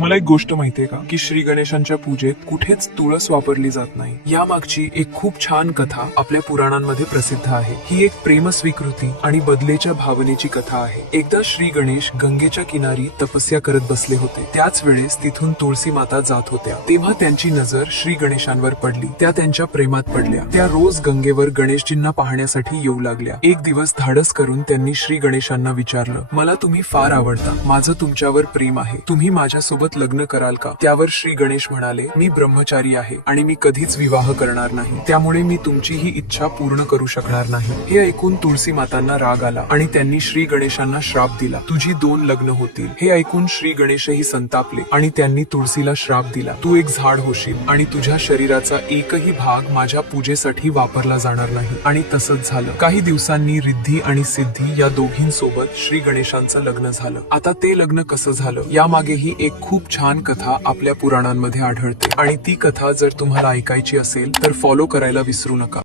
मला एक गोष्ट माहितीये का की श्री गणेशांच्या पूजेत कुठेच तुळस वापरली जात नाही. यामागची एक खूप छान कथा आपल्या पुराणांमध्ये प्रसिद्ध आहे. ही एक प्रेम स्वीकृती आणि बदलेच्या भावनेची कथा आहे. एकदा श्री गणेश गंगेच्या किनारी तपस्या करत बसले होते. त्याच वेळेस तिथून तुळसी माता जात होत्या. तेव्हा त्यांची नजर श्री गणेशांवर पडली. त्या त्यांच्या प्रेमात पडल्या. त्या रोज गंगेवर गणेशजींना पाहण्यासाठी येऊ लागल्या. एक दिवस धाडस करून त्यांनी श्री गणेशांना विचारलं, मला तुम्ही फार आवडता, माझं तुमच्यावर प्रेम आहे, तुम्ही माझ्यासोबत लग्न कराल का? त्यावर श्री गणेश म्हणाले, मी ब्रह्मचारी आहे आणि मी कधीच विवाह करणार नाही, त्यामुळे मी तुमची ही इच्छा पूर्ण करू शकणार नाही. हे ऐकून तुळसी मातांना राग आला आणि त्यांनी श्री गणेशांना श्राप दिला, तुझी 2 लग्न होतील. हे ऐकून श्री गणेशही संतापले आणि त्यांनी तुळसीला श्राप दिला, तू एक झाड होशील आणि तुझ्या शरीराचा एकही भाग माझ्या पूजेसाठी वापरला जाणार नाही. आणि तसंच झालं. काही दिवसांनी रिद्धी आणि सिद्धी या दोघींसोबत श्री गणेशांचं लग्न झालं. आता ते लग्न कसं झालं यामागेही एक खूप छान कथा आपल्या पुराणांमध्ये आढळते आणि ती कथा जर तुम्हाला ऐकायची असेल तर फॉलो करायला विसरू नका.